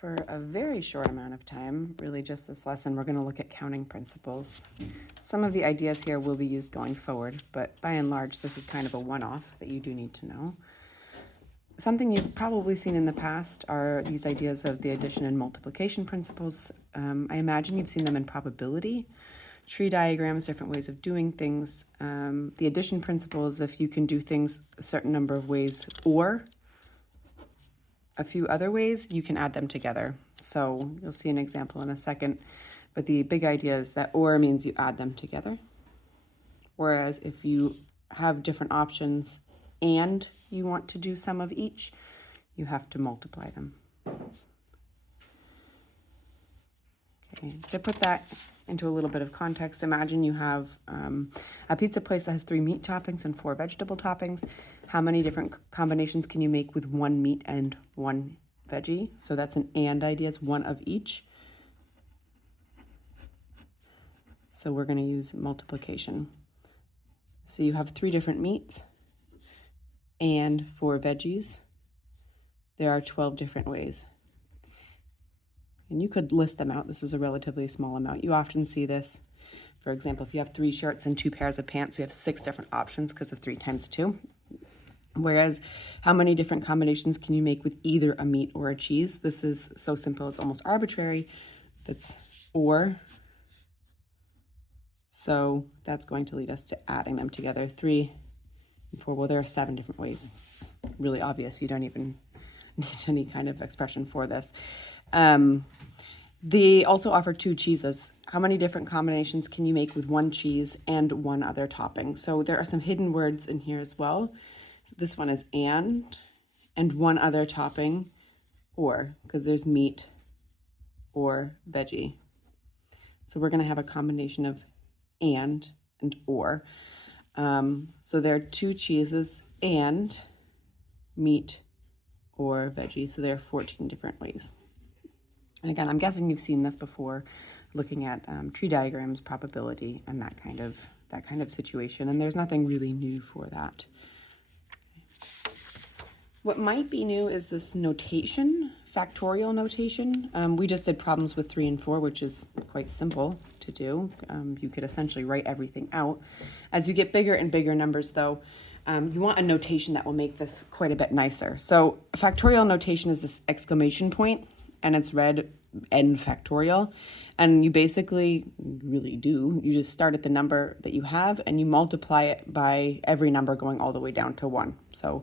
For a very short amount of time, really just this lesson, we're going to look at counting principles. Some of the ideas here will be used going forward, but by and large, this is kind of a one-off that you do need to know. Something you've probably seen in the past are these ideas of the addition and multiplication principles. I imagine you've seen them in probability, tree diagrams, different ways of doing things. The addition principle is if you can do things a certain number of ways or a few other ways, you can add them together. So you'll see an example in a second, but the big idea is that or means you add them together. Whereas if you have different options and you want to do some of each, you have to multiply them. Okay, to put that into a little bit of context, imagine you have a pizza place that has 3 meat toppings and 4 vegetable toppings. How many different combinations can you make with 1 meat and 1 veggie? So that's an and idea, it's one of each. So we're going to use multiplication. So you have 3 different meats and 4 veggies. There are 12 different ways. And you could list them out. This is a relatively small amount. You often see this. For example, if you have 3 shirts and 2 pairs of pants, you have 6 different options because of 3 times 2. Whereas, how many different combinations can you make with either a meat or a cheese? This is so simple, it's almost arbitrary. That's or. So that's going to lead us to adding them together. 3 and 4, well, there are 7 different ways. It's really obvious. You don't even need any kind of expression for this. They also offer 2 cheeses. How many different combinations can you make with 1 cheese and 1 other topping? So there are some hidden words in here as well. So this one is and 1 other topping, or, because there's meat or veggie. So we're going to have a combination of and or. So there are 2 cheeses and meat or veggie. So there are 14 different ways. And again, I'm guessing you've seen this before, looking at tree diagrams, probability, and that kind of situation. And there's nothing really new for that. What might be new is this notation, factorial notation. We just did problems with 3 and 4, which is quite simple to do. You could essentially write everything out. As you get bigger and bigger numbers, though, you want a notation that will make this quite a bit nicer. So factorial notation is this exclamation point, and it's read n factorial. And you basically you just start at the number that you have and you multiply it by every number going all the way down to 1. So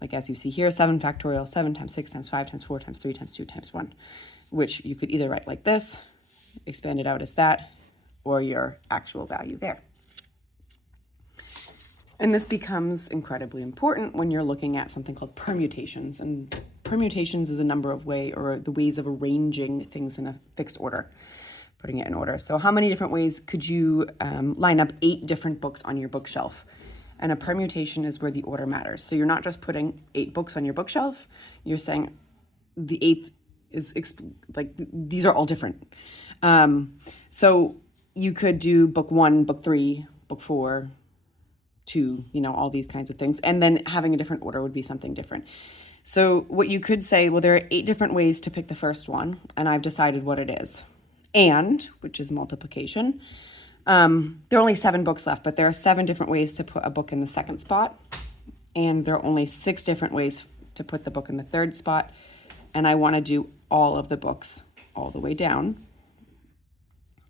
like as you see here, 7 factorial, 7 times 6 times 5 times 4 times 3 times 2 times 1, which you could either write like this, expand it out as that, or your actual value there. And this becomes incredibly important when you're looking at something called permutations. And permutations is a number of the ways of arranging things in a fixed order, putting it in order. So how many different ways could you line up 8 different books on your bookshelf? And a permutation is where the order matters. So you're not just putting 8 books on your bookshelf, you're saying the 8th is these are all different. So you could do book 1, book 3, book 4, 2, all these kinds of things. And then having a different order would be something different. So what you could say, well, there are 8 different ways to pick the first one, and I've decided what it is. And, which is multiplication. There are only 7 books left, but there are 7 different ways to put a book in the second spot. And there are only 6 different ways to put the book in the third spot. And I want to do all of the books all the way down.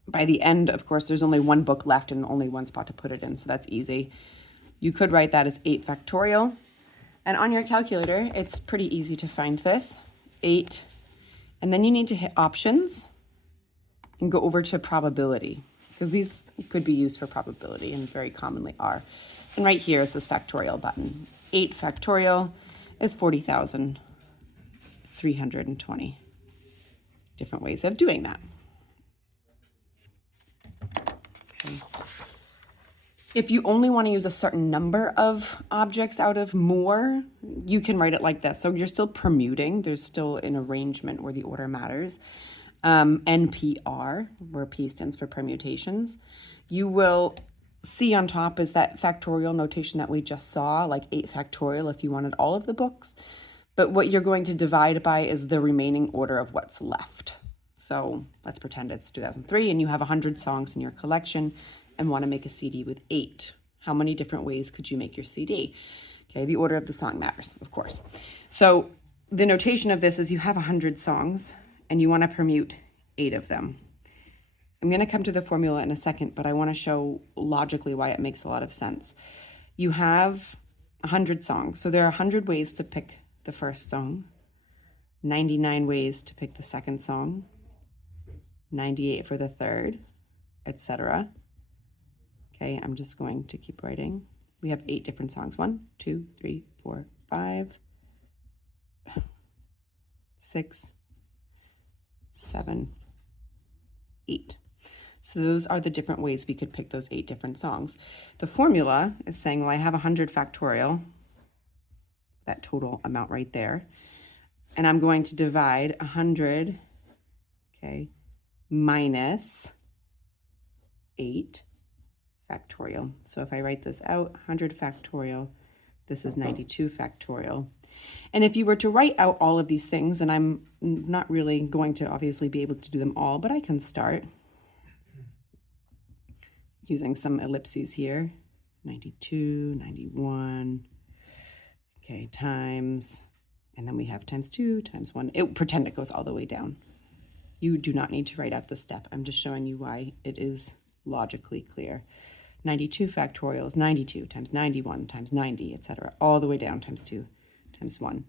By the end, of course, there's only 1 book left and only 1 spot to put it in, so that's easy. You could write that as 8 factorial. And on your calculator, it's pretty easy to find this, 8. And then you need to hit options and go over to probability, because these could be used for probability and very commonly are. And right here is this factorial button. 8 factorial is 40,320 different ways of doing that. Okay. If you only want to use a certain number of objects out of more, you can write it like this. So you're still permuting. There's still an arrangement where the order matters. NPR, where P stands for permutations. You will see on top is that factorial notation that we just saw, like 8 factorial if you wanted all of the books. But what you're going to divide by is the remaining order of what's left. So let's pretend it's 2003 and you have 100 songs in your collection and want to make a CD with 8. How many different ways could you make your CD? Okay, the order of the song matters, of course. So the notation of this is you have 100 songs and you want to permute 8 of them. I'm going to come to the formula in a second, but I want to show logically why it makes a lot of sense. You have 100 songs, so there are 100 ways to pick the first song, 99 ways to pick the second song, 98 for the third, etc. Okay, I'm just going to keep writing. We have 8 different songs. 1, 2, 3, 4, 5, 6, 7, 8. So those are the different ways we could pick those 8 different songs. The formula is saying, well, I have 100 factorial, that total amount right there, and I'm going to divide 100, okay, minus 8 factorial. So if I write this out, 100 factorial, this is 92 factorial. And if you were to write out all of these things, and I'm not really going to obviously be able to do them all, but I can start using some ellipses here, 92, 91, okay, times, and then we have times 2, times 1. Pretend it goes all the way down. You do not need to write out the step. I'm just showing you why it is logically clear. 92 factorial is 92 times 91 times 90, etc., all the way down times 2 times 1.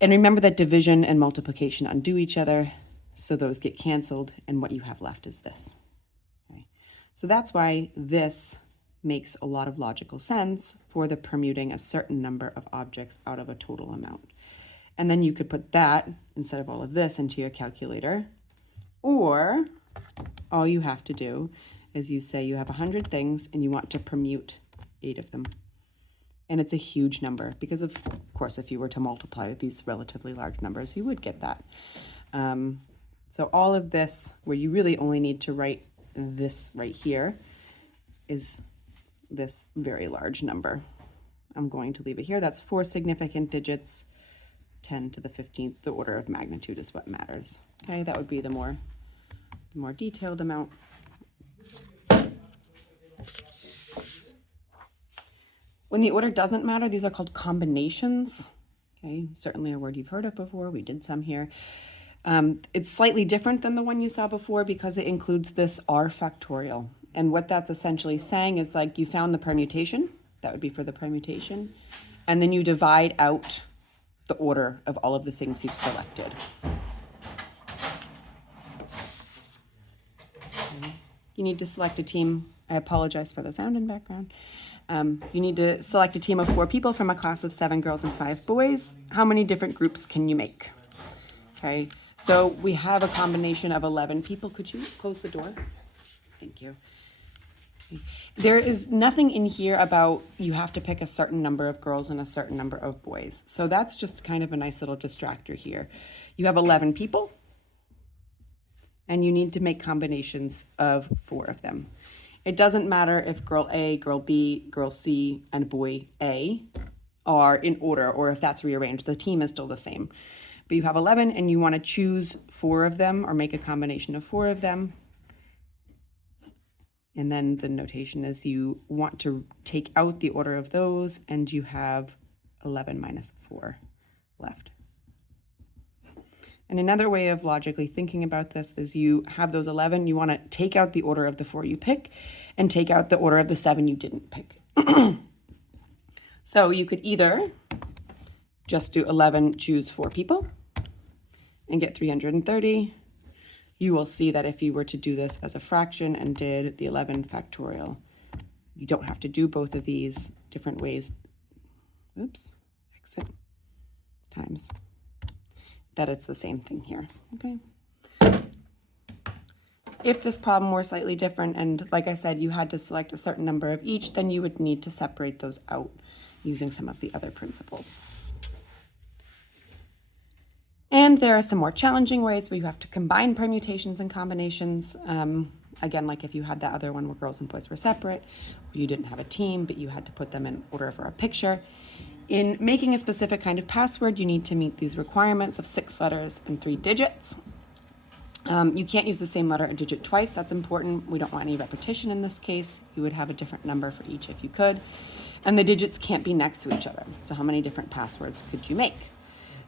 And remember that division and multiplication undo each other, so those get canceled, and what you have left is this. Okay. So that's why this makes a lot of logical sense for the permuting a certain number of objects out of a total amount. And then you could put that, instead of all of this, into your calculator, or all you have to do is you say you have 100 things and you want to permute 8 of them. And it's a huge number because, of course, if you were to multiply these relatively large numbers, you would get that. So all of this, where you really only need to write this right here, is this very large number. I'm going to leave it here. That's 4 significant digits. 10 to the 15th, the order of magnitude is what matters. Okay, that would be the more detailed amount. When the order doesn't matter, these are called combinations. Okay, certainly a word you've heard of before. We did some here. It's slightly different than the one you saw before because it includes this r factorial. And what that's essentially saying is, like, you found the permutation, that would be for the permutation, and then you divide out the order of all of the things you've selected. You need to select a team. I apologize for the sound in background. You need to select a team of 4 people from a class of 7 girls and 5 boys. How many different groups can you make? Okay, so we have a combination of 11 people. Could you close the door? Thank you. There is nothing in here about you have to pick a certain number of girls and a certain number of boys. So that's just kind of a nice little distractor here. You have 11 people, and you need to make combinations of 4 of them. It doesn't matter if girl A, girl B, girl C, and boy A are in order, or if that's rearranged. The team is still the same. But you have 11, and you want to choose 4 of them or make a combination of 4 of them. And then the notation is you want to take out the order of those, and you have 11 minus 4 left. And another way of logically thinking about this is you have those 11, you want to take out the order of the 4 you pick and take out the order of the 7 you didn't pick. So you could either just do 11, choose 4 people, and get 330. You will see that if you were to do this as a fraction and did the 11 factorial, you don't have to do both of these different ways. Oops, exit, times. That it's the same thing here, okay? If this problem were slightly different, and like I said, you had to select a certain number of each, then you would need to separate those out using some of the other principles. And there are some more challenging ways where you have to combine permutations and combinations. Again, like if you had that other one where girls and boys were separate, or you didn't have a team, but you had to put them in order for a picture. In making a specific kind of password, you need to meet these requirements of 6 letters and 3 digits. You can't use the same letter or digit twice. That's important. We don't want any repetition in this case. You would have a different number for each if you could. And the digits can't be next to each other. So how many different passwords could you make?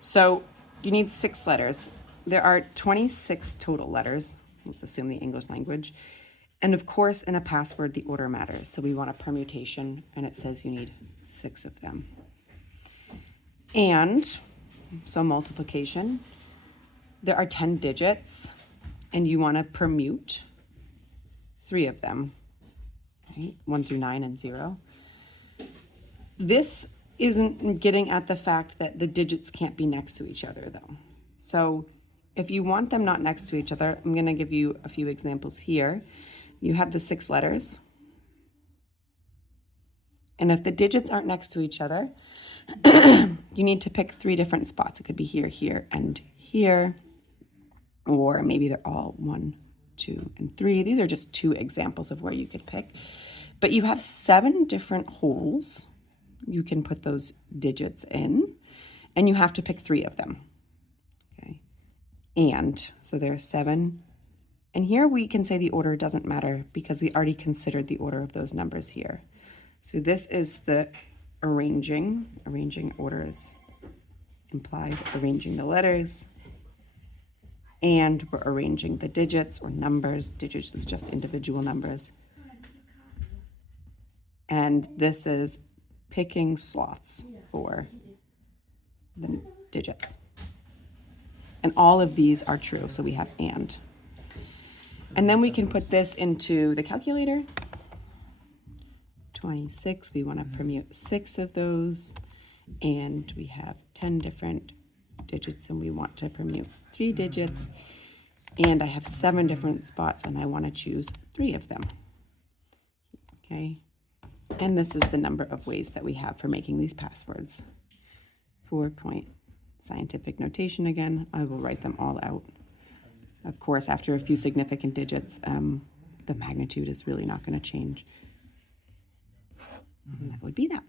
So you need 6 letters. There are 26 total letters. Let's assume the English language. And of course, in a password, the order matters. So we want a permutation, and it says you need 6 of them. And so multiplication, there are 10 digits, and you want to permute 3 of them, right? 1 through 9 and 0. This isn't getting at the fact that the digits can't be next to each other, though. So if you want them not next to each other, I'm going to give you a few examples here. You have the 6 letters. And if the digits aren't next to each other, you need to pick 3 different spots. It could be here, here, and here. Or maybe they're all 1, 2, and 3. These are just 2 examples of where you could pick. But you have 7 different holes you can put those digits in, and you have to pick 3 of them. Okay. And so there are 7. And here we can say the order doesn't matter because we already considered the order of those numbers here. So this is the arranging. Arranging order is implied, arranging the letters. And we're arranging the digits or numbers. Digits is just individual numbers. And this is picking slots for the digits. And all of these are true, so we have and. And then we can put this into the calculator. 26, we want to permute 6 of those. And we have 10 different digits, and we want to permute 3 digits. And I have 7 different spots, and I want to choose 3 of them. Okay. And this is the number of ways that we have for making these passwords. 4-point scientific notation again. I will write them all out. Of course, after a few significant digits, the magnitude is really not going to change. And that would be that.